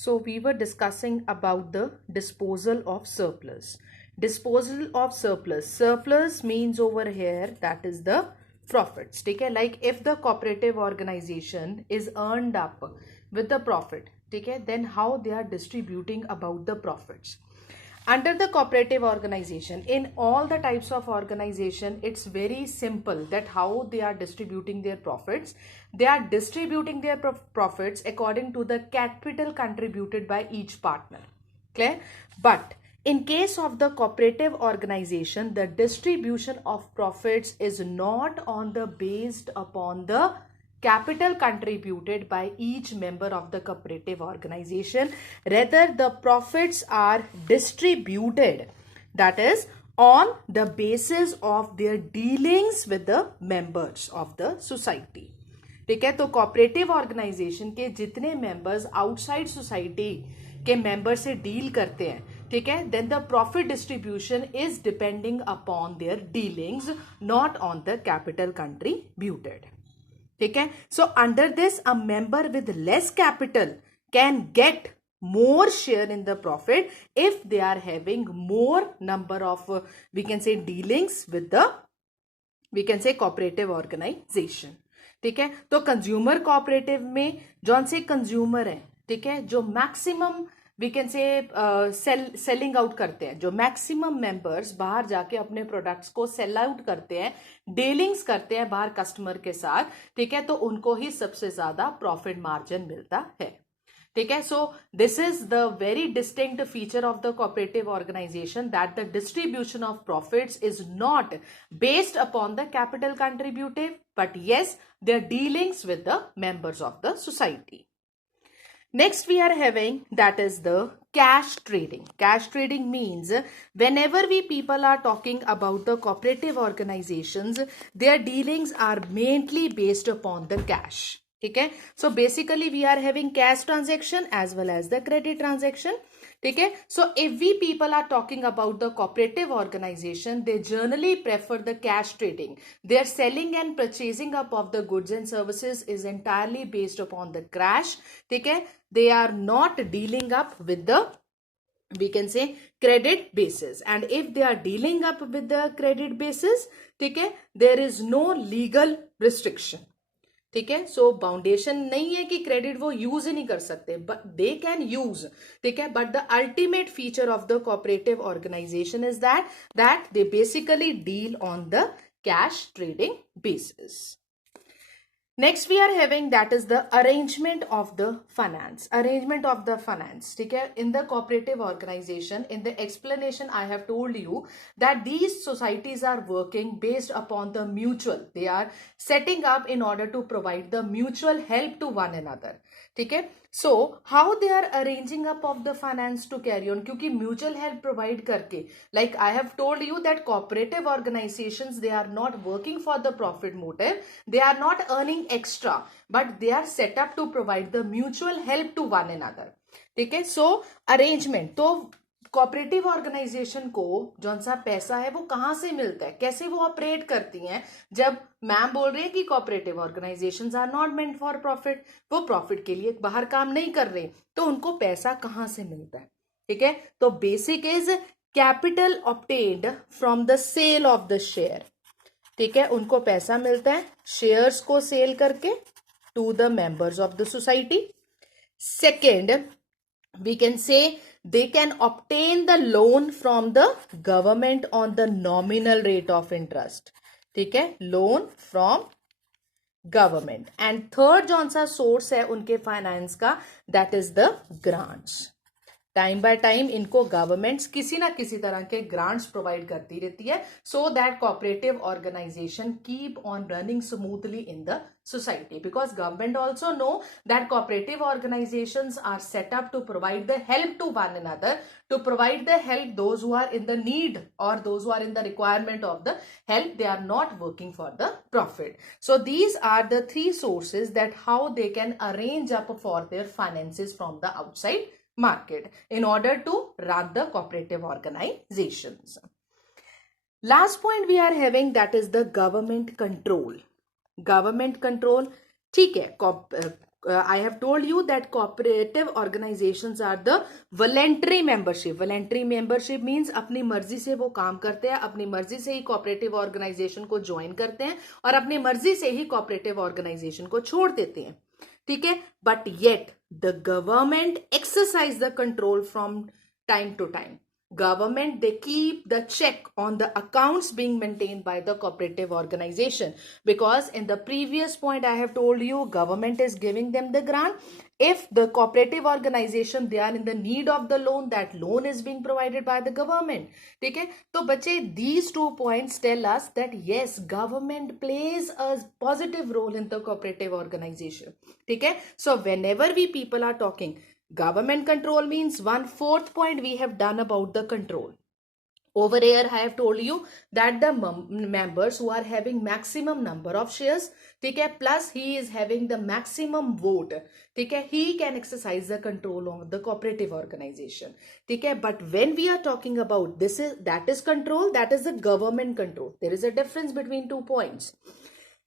So we were discussing about the disposal of surplus. Disposal of surplus. Surplus means over here that is the profits. Okay, like if the cooperative organization is earned up with the profit, okay, then how they are distributing about the profits. Under the cooperative organization, in all the types of organization, it's very simple that how they are distributing their profits. They are distributing their profits according to the capital contributed by each partner. Clear? But in case of the cooperative organization, the distribution of profits is not on the based upon the capital contributed by each member of the cooperative organization. Rather, the profits are distributed, that is, on the basis of their dealings with the members of the society. ठीक है, तो cooperative organization के जितने members outside society के member से deal करते हैं, ठीक है, then the profit distribution is depending upon their dealings, not on the capital contributed. ठीक है, so under this a member with less capital can get more share in the profit if they are having more number of we can say dealings with the we can say cooperative organization. ठीक है, तो consumer cooperative में जौन से consumer हैं, ठीक है, जो maximum we can say selling out करते हैं, जो मैक्सिमम मेंबर्स बाहर जाके अपने प्रोडक्ट्स को सेल आउट करते हैं, डीलिंग्स करते हैं बाहर कस्टमर के साथ, ठीक है, तो उनको ही सबसे ज्यादा प्रॉफिट मार्जिन मिलता है. ठीक है, so this is the very distinct feature of the cooperative organisation that the distribution of profits is not based upon the capital contributive, but yes their dealings with the members of the society. Next we are having that is the cash trading. Cash trading means whenever we people are talking about the cooperative organizations, their dealings are mainly based upon the cash. ठीक है, so basically we are having cash transaction as well as the credit transaction. ठीक है, so if we people are talking about the cooperative organization, they generally prefer the cash trading. Their selling and purchasing up of the goods and services is entirely based upon the cash. ठीक है, they are not dealing up with the we can say credit basis, and if they are dealing up with the credit basis, ठीक है, there is no legal restriction. ठीक है, सो बाउंडेशन नहीं है कि credit वो यूज ही नहीं कर सकते, बट दे कैन यूज. ठीक है, but the ultimate feature of the cooperative organization is that they basically deal on the cash trading basis. Next we are having that is the arrangement of the finance. Arrangement of the finance. ठीक है, in the cooperative organization, in the explanation I have told you that these societies are working based upon the mutual. They are setting up in order to provide the mutual help to one another. ठीक है, so how they are arranging up of the finance to carry on, क्योंकि mutual help provide करके, like I have told you that cooperative organizations, they are not working for the profit motive, they are not earning extra, but they are set up to provide the mutual help to one another. ठीक है, so arrangement, तो cooperative organisation को जौन सा पैसा है वो कहां से मिलता है, कैसे वो ऑपरेट करती हैं. जब मैम बोल रही है कि cooperative organizations are not meant for profit, वो प्रॉफिट के लिए बाहर काम नहीं कर रहे, तो उनको पैसा कहां से मिलता है. ठीक है, तो basic is capital obtained from the sale of the share. ठीक है, उनको पैसा मिलता है शेयर्स को सेल करके to the members of the society. Second, we can say they can obtain the loan from the government on the nominal rate of interest. ठीक है, loan from government. And third जौन सा source है उनके finance का, that is the grants. Time by time इनको governments किसी ना किसी तरह के ग्रांट्स प्रोवाइड करती रहती है, so that cooperative organization keep on running smoothly in the society, because government also know that cooperative organizations are set up to provide the help to one another, to provide the help those who are in the need or those who are in the requirement of the help. They are not working for the profit. So these are the three sources that how they can arrange up for their finances from the outside market in order to run the cooperative organizations. Last point we are having, that is the government control. Government control. ठीक है, I have told you that cooperative organizations are the voluntary membership. Voluntary membership means अपनी मर्जी से वो काम करते हैं, अपनी मर्जी से ही cooperative organization को join करते हैं और अपनी मर्जी से ही cooperative organization को छोड़ देते हैं. ठीक है, but yet the government exercise the control from time to time. Government, they keep the check on the accounts being maintained by the cooperative organization, because in the previous point I have told you government is giving them the grant. If the cooperative organization, they are in the need of the loan, that loan is being provided by the government. ठीक है, तो बच्चे these 2 points tell us that yes, government plays a positive role in the cooperative organization. ठीक है, so whenever we people are talking government control means 1/4 point we have done about the control. Over here I have told you that the members who are having maximum number of shares, ठीक है, plus he is having the maximum vote, ठीक है, he can exercise the control of the cooperative organization. ठीक है, but when we are talking about this, that is control, that is the government control. There is a difference between 2 points.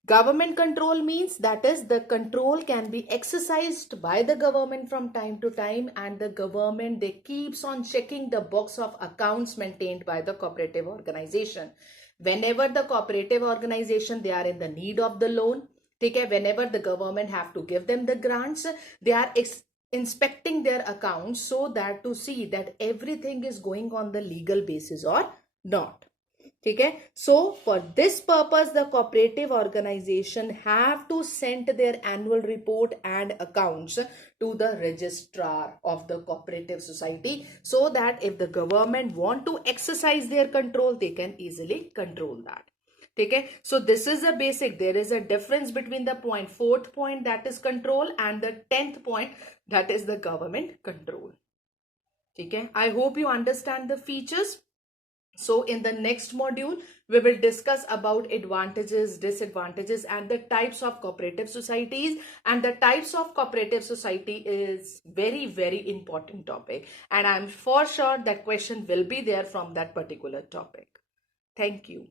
Government control means that is the control can be exercised by the government from time to time, and the government, they keeps on checking the books of accounts maintained by the cooperative organization. Whenever the cooperative organization, they are in the need of the loan, okay, whenever the government have to give them the grants, they are inspecting their accounts so that to see that everything is going on the legal basis or not. ठीक है, so for this purpose the cooperative organization have to send their annual report and accounts to the registrar of the cooperative society, so that if the government want to exercise their control, they can easily control that. ठीक है, so this is the basic. There is a difference between the point 4th point, that is control, and the 10th point, that is the government control. ठीक है, I hope you understand the features. So in the next module, we will discuss about advantages, disadvantages, and the types of cooperative societies. And the types of cooperative society is very, very important topic. And I'm for sure that question will be there from that particular topic. Thank you.